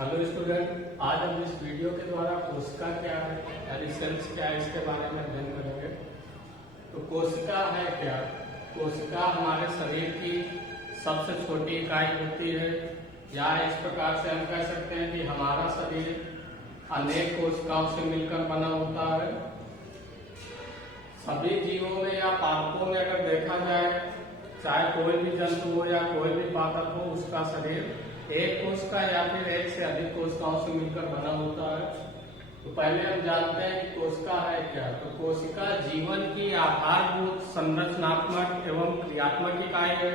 Hello student, आज हम इस वीडियो के द्वारा कोशिका क्या है यानी सेल्स क्या है इसके बारे में अध्ययन करेंगे। तो कोशिका है क्या? कोशिका हमारे शरीर की सबसे छोटी इकाई होती है, या इस प्रकार से हम कह सकते हैं कि हमारा शरीर अनेक कोशिकाओं से मिलकर बना होता है। सभी जीवों में या पादपों में अगर देखा जाए, चाहे कोई भी जंतु हो या कोई भी पादप हो, उसका शरीर एक कोशिका या फिर एक से अधिक कोशिकाओं से मिलकर बना होता है। तो पहले हम जानते हैं कि कोशिका है क्या। तो कोशिका जीवन की आधारभूत संरचनात्मक एवं क्रियात्मक इकाई है।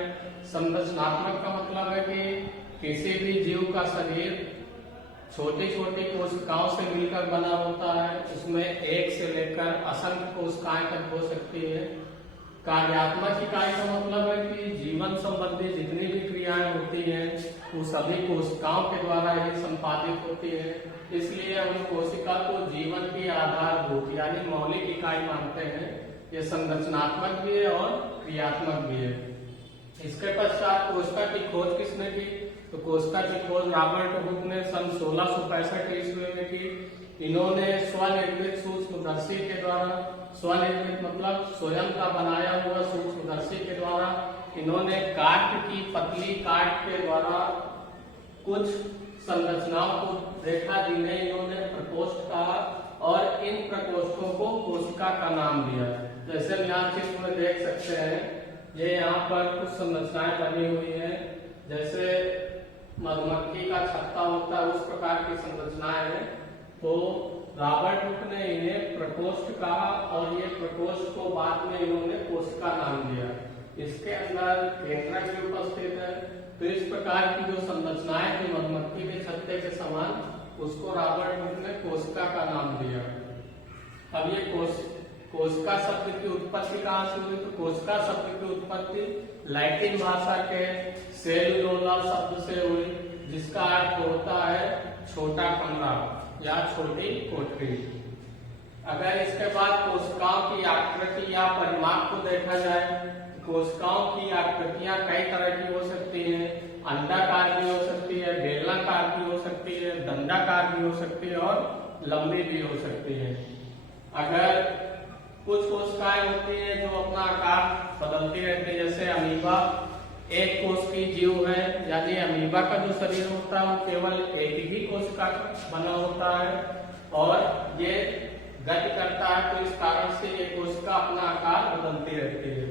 संरचनात्मक का मतलब है कि किसी भी जीव का शरीर छोटी छोटी कोशिकाओं से मिलकर बना होता है। उसमें एक से लेकर असंख्य कोशिकाएं तक हो सकती है। कार्यात्मक इकाई का मतलब है कि जीवन संबंधी जितनी भी क्रियाएं होती हैं वो सभी कोशिकाओं के द्वारा ही संपादित होती है। इसलिए हम कोशिका को जीवन की आधारभूत यानी मौलिक इकाई मानते हैं। ये संरचनात्मक भी है और क्रियात्मक भी है। इसके पश्चात कोशिका की खोज किसने की? तो कोशिका की खोज रॉबर्ट हुक ने सन 1665 ईस्वी में की। इन्होंने स्वनिर्मित सूक्ष्मदर्शी के द्वारा, स्वनिर्मित मतलब स्वयं का बनाया हुआ सूक्ष्मदर्शी के द्वारा, इन्होंने काठ की पतली काट के द्वारा कुछ संरचनाओं को देखा जिन्हें इन्होंने प्रकोष्ठ कहा और इन प्रकोष्ठों को कोशिका का नाम दिया। जैसे हम यहाँ चित्र में देख सकते हैं, ये यहाँ पर कुछ संरचनाएं बनी हुई हैं। जैसे मधुमक्खी का छत्ता होता है, उस प्रकार की संरचनाएं हैं। तो रॉबर्ट हुक ने इन्हें प्रकोष्ठ कहा और ये प्रकोष्ठ को बाद में इन्होंने कोशिका नाम दिया। इसके अंदर केंद्रक भी उपस्थित है। तो इस प्रकार की जो संरचनाएं थी मधुमक्खी के छत्ते के समान, उसको रॉबर्ट हुक ने कोशिका का नाम दिया। अब ये कोशिका शब्द की उत्पत्ति कहाँ से हुई? तो कोशिका शब्द की उत्पत्ति लैटिन भाषा के सेलुलोला शब्द से हुई, जिसका अर्थ होता है छोटा कमरा या छोटी कोठरी। अगर इसके बाद कोशिकाओं की आकृति या परिमाप को देखा जाए, कोशिकाओं की आकृतियां कई तरह की हो सकती हैं। अंडाकार भी हो सकती है, बेलनाकार भी हो सकती है, दंडाकार भी हो सकती है और लंबी भी हो सकती है। अगर कुछ कोशिकाएं होती है जो अपना आकार बदलती रहती है, जैसे अमीबा एक कोश की जीव है, यानी अमीबा का जो शरीर होता है वो केवल एक ही कोशिका बना होता है और ये गति करता है। तो इस कारण से ये कोशिका अपना आकार बदलती रहती है।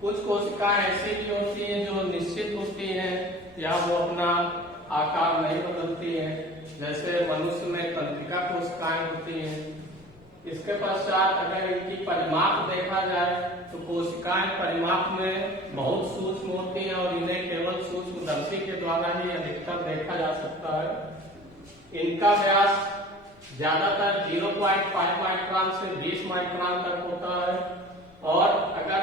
कुछ कोशिकाएं ऐसी भी होती हैं जो निश्चित होती हैं या वो अपना आकार नहीं बदलती हैं, जैसे मनुष्य में तंत्रिका कोशिकाएं होती हैं। इसके पश्चात अगर इनकी परिमाप देखा जाए तो कोशिकाएं परिमाप में बहुत सूक्ष्म होती हैं और इन्हें केवल सूक्ष्मदर्शी के द्वारा ही अधिकतर देखा जा सकता है। इनका व्यास ज्यादातर 0.5 माइक्रोन से 20 माइक्रोन तक होता है। और अगर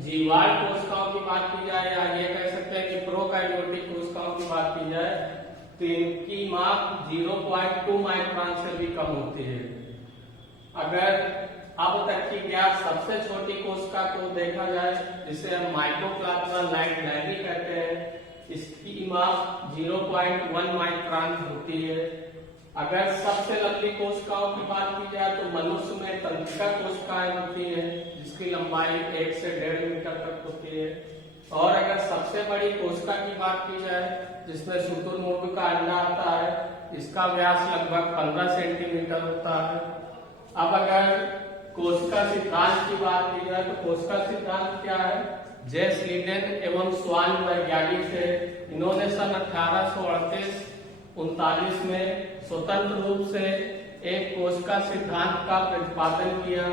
जीवाल कोशिकाओं की बात की जाए या ये कह सकते हैं कि प्रोकैरियोटिक कोशिकाओं की बात की जाए, तो इनकी माप 0.2 माइक्रोन से भी कम होती है। अगर अब तक की ज्ञात सबसे छोटी कोशिका को देखा जाए, जिसे हम माइक्रोप्लाज्मा लाइट ग्लैंडी कहते हैं, इसकी माप 0.1 माइक्रोन होती है। अगर सबसे लंबी कोशिकाओं की बात की जाए तो मनुष्य में तंत्रिका कोशिकाएं होती हैं, जिसकी लंबाई 1 से 1.5 मीटर तक होती है। और अगर सबसे बड़ी कोशिका की बात की जाए, जिसमें शुतुरमुर्ग का अंडा आता है, इसका व्यास लगभग 15 सेंटीमीटर होता है। अब अगर कोशिका सिद्धांत की बात की जाए तो कोशिका सिद्धांत क्या है? जेस लिडेन एवं स्वान वैज्ञानिक थे। इन्होंने सन 1838-39 में स्वतंत्र रूप से एक कोशिका सिद्धांत का प्रतिपादन किया।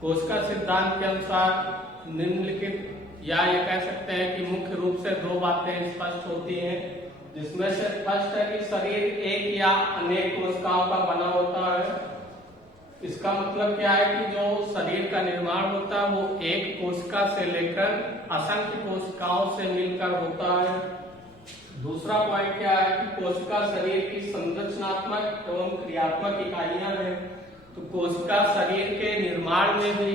कोशिका सिद्धांत के अनुसार निम्नलिखित या ये कह सकते हैं कि मुख्य रूप से दो बातें स्पष्ट होती हैं, जिसमें से स्पष्ट है कि शरीर एक या अनेक कोशिकाओं का बना होता है। इसका मतलब क्या है कि जो शरीर का निर्माण होता है वो एक कोशिका से लेकर असंख्य कोशिकाओं से मिलकर होता है। दूसरा पॉइंट क्या है कि कोशिका शरीर की संरचनात्मक एवं क्रियात्मक इकाइयां हैं। तो कोशिका शरीर के निर्माण में भी,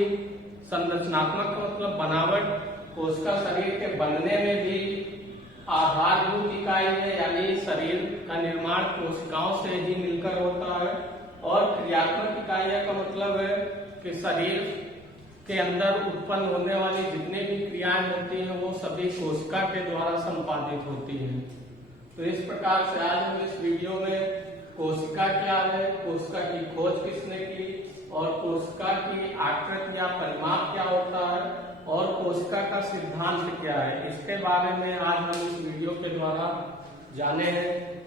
संरचनात्मक मतलब बनावट, कोशिका शरीर के बनने में भी आधारभूत इकाई है, यानी शरीर का निर्माण कोशिकाओं से ही मिलकर होता है। और क्रियात्मक इकाइयां का मतलब है कि शरीर के अंदर उत्पन्न होने वाली जितने भी क्रियाएं होती हैं वो सभी कोशिका के द्वारा संपादित होती हैं। तो इस प्रकार से आज हम इस वीडियो में कोशिका क्या है, कोशिका की खोज किसने की, और कोशिका की आकृति या परिमाप क्या होता है, और कोशिका का सिद्धांत क्या है, इसके बारे में आज हम इस वीडियो के द्वारा जाने हैं।